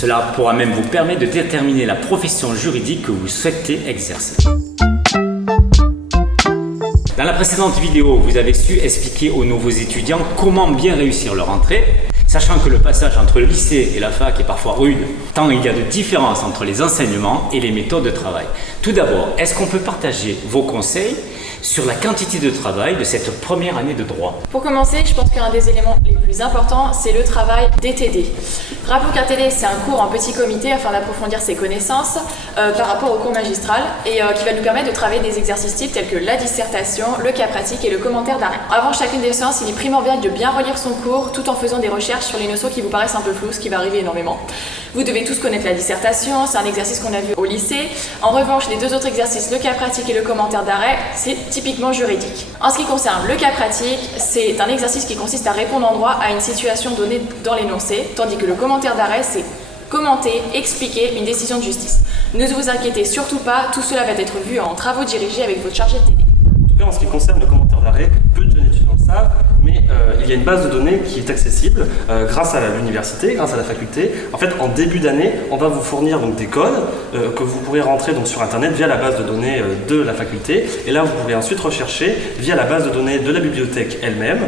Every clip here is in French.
Cela pourra même vous permettre de déterminer la profession juridique que vous souhaitez exercer. Dans la précédente vidéo, vous avez su expliquer aux nouveaux étudiants comment bien réussir leur entrée, sachant que le passage entre le lycée et la fac est parfois rude, tant il y a de différences entre les enseignements et les méthodes de travail. Tout d'abord, est-ce qu'on peut partager vos conseils sur la quantité de travail de cette première année de droit? Pour commencer, je pense qu'un des éléments les plus importants, c'est le travail des TD. Rappelons qu'un TD, c'est un cours en petit comité afin d'approfondir ses connaissances par rapport au cours magistral et qui va nous permettre de travailler des exercices types tels que la dissertation, le cas pratique et le commentaire d'arrêt. Avant chacune des séances, il est primordial de bien relire son cours tout en faisant des recherches sur les notions qui vous paraissent un peu floues, ce qui va arriver énormément. Vous devez tous connaître la dissertation, c'est un exercice qu'on a vu au lycée. En revanche, les deux autres exercices, le cas pratique et le commentaire d'arrêt, c'est typiquement juridique. En ce qui concerne le cas pratique, c'est un exercice qui consiste à répondre en droit à une situation donnée dans l'énoncé, tandis que le commentaire d'arrêt, c'est commenter, expliquer une décision de justice. Ne vous inquiétez surtout pas, tout cela va être vu en travaux dirigés avec votre chargé de TD. En tout cas, en ce qui concerne le commentaire d'arrêt, peu de jeunes étudiants le savent, mais il y a une base de données qui est accessible grâce à l'université, grâce à la faculté. En fait, en début d'année, on va vous fournir donc, des codes que vous pourrez rentrer donc, sur Internet via la base de données de la faculté. Et là, vous pourrez ensuite rechercher via la base de données de la bibliothèque elle-même,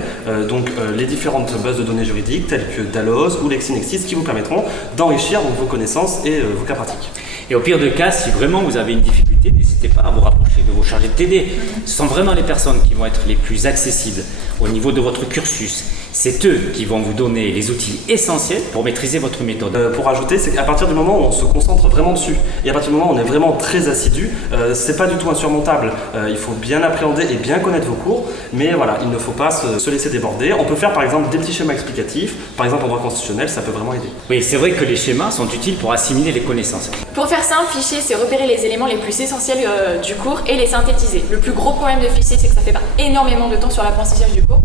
les différentes bases de données juridiques telles que Dalloz ou LexisNexis qui vous permettront d'enrichir donc, vos connaissances et vos cas pratiques. Et au pire des cas, si vraiment vous avez une difficulté, n'hésitez pas à vous rapprocher de vos chargés de TD. Ce sont vraiment les personnes qui vont être les plus accessibles au niveau de votre cursus. C'est eux qui vont vous donner les outils essentiels pour maîtriser votre méthode. Pour ajouter, c'est qu'à partir du moment où on se concentre vraiment dessus, et à partir du moment où on est vraiment très assidu, c'est pas du tout insurmontable. Il faut bien appréhender et bien connaître vos cours, mais voilà, il ne faut pas se laisser déborder. On peut faire par exemple des petits schémas explicatifs, par exemple en droit constitutionnel, ça peut vraiment aider. Oui, c'est vrai que les schémas sont utiles pour assimiler les connaissances. Pour faire simple, fichier, c'est repérer les éléments les plus essentiels du cours et les synthétiser. Le plus gros problème de fichier, c'est que ça fait pas énormément de temps sur l'apprentissage du cours.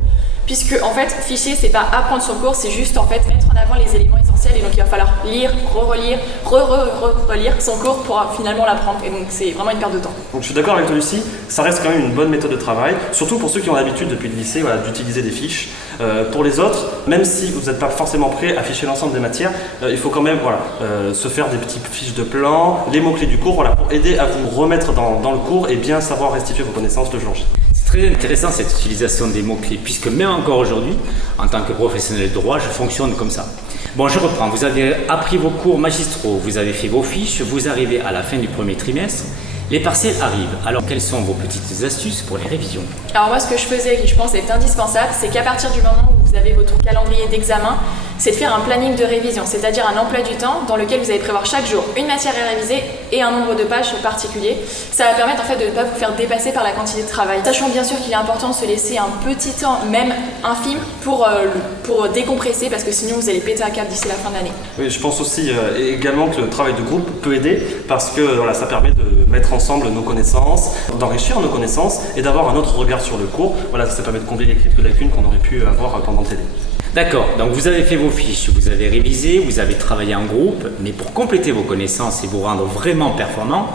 Puisque en fait, fichier, c'est pas apprendre son cours, c'est juste en fait mettre en avant les éléments essentiels et donc il va falloir lire, relire, relire son cours pour finalement l'apprendre et donc c'est vraiment une perte de temps. Donc je suis d'accord avec toi Lucie, ça reste quand même une bonne méthode de travail, surtout pour ceux qui ont l'habitude depuis le lycée d'utiliser des fiches. Pour les autres, même si vous n'êtes pas forcément prêt à ficher l'ensemble des matières, il faut quand même se faire des petites fiches de plan, les mots-clés du cours pour aider à vous remettre dans le cours et bien savoir restituer vos connaissances le jour J. C'est très intéressant cette utilisation des mots-clés, puisque même encore aujourd'hui, en tant que professionnel de droit, je fonctionne comme ça. Bon, je reprends. Vous avez appris vos cours magistraux, vous avez fait vos fiches, vous arrivez à la fin du premier trimestre, les partiels arrivent. Alors, quelles sont vos petites astuces pour les révisions? Alors moi, ce que je faisais et qui je pense est indispensable, c'est qu'à partir du moment où vous avez votre calendrier d'examen, c'est de faire un planning de révision, c'est-à-dire un emploi du temps dans lequel vous allez prévoir chaque jour une matière à réviser et un nombre de pages particulier. Ça va permettre en fait de ne pas vous faire dépasser par la quantité de travail. Sachant bien sûr qu'il est important de se laisser un petit temps, même infime, pour décompresser parce que sinon vous allez péter un câble d'ici la fin de l'année. Oui, je pense aussi également que le travail de groupe peut aider parce que ça permet de mettre ensemble nos connaissances, d'enrichir nos connaissances et d'avoir un autre regard sur le cours. Ça permet de combler les quelques lacunes qu'on aurait pu avoir pendant le TD. D'accord, donc vous avez fait vos fiches, vous avez révisé, vous avez travaillé en groupe, mais pour compléter vos connaissances et vous rendre vraiment performant,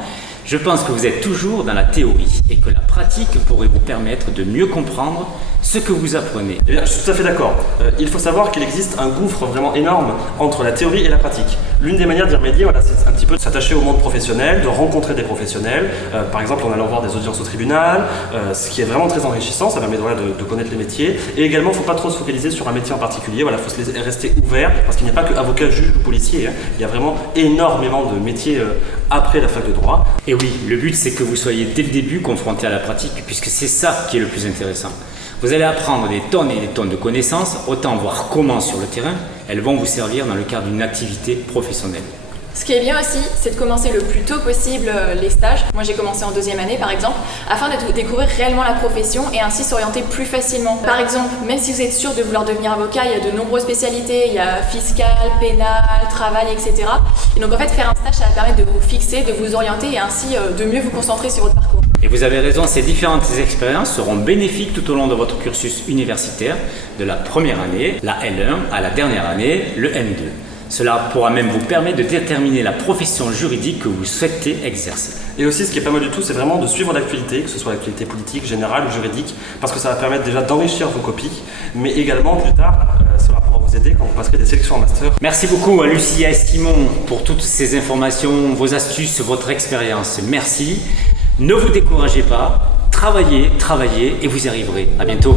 je pense que vous êtes toujours dans la théorie et que la pratique pourrait vous permettre de mieux comprendre ce que vous apprenez. Eh bien, je suis tout à fait d'accord. Il faut savoir qu'il existe un gouffre vraiment énorme entre la théorie et la pratique. L'une des manières d'y remédier, c'est un petit peu de s'attacher au monde professionnel, de rencontrer des professionnels, par exemple en allant voir des audiences au tribunal, ce qui est vraiment très enrichissant, ça permet de connaître les métiers. Et également, il ne faut pas trop se focaliser sur un métier en particulier, il faut rester ouvert, parce qu'il n'y a pas que avocat, juge ou policier, il y a vraiment énormément de métiers après la fac de droit. Et oui, le but c'est que vous soyez dès le début confronté à la pratique, puisque c'est ça qui est le plus intéressant. Vous allez apprendre des tonnes et des tonnes de connaissances, autant voir comment sur le terrain, elles vont vous servir dans le cadre d'une activité professionnelle. Ce qui est bien aussi, c'est de commencer le plus tôt possible les stages. Moi j'ai commencé en 2e année par exemple, afin de découvrir réellement la profession et ainsi s'orienter plus facilement. Par exemple, même si vous êtes sûr de vouloir devenir avocat, il y a de nombreuses spécialités, il y a fiscal, pénal, travail, etc. Et donc en fait faire un stage ça va permettre de vous fixer, de vous orienter et ainsi de mieux vous concentrer sur votre parcours. Et vous avez raison, ces différentes expériences seront bénéfiques tout au long de votre cursus universitaire, de la première année, la L1, à la dernière année, le M2. Cela pourra même vous permettre de déterminer la profession juridique que vous souhaitez exercer. Et aussi, ce qui est pas mal du tout, c'est vraiment de suivre l'actualité, que ce soit l'actualité politique, générale ou juridique, parce que ça va permettre déjà d'enrichir vos copies, mais également plus tard, ça va pouvoir vous aider quand vous passerez des sélections en master. Merci beaucoup à Lucie et à Simon pour toutes ces informations, vos astuces, votre expérience. Merci. Ne vous découragez pas, travaillez et vous y arriverez. À bientôt.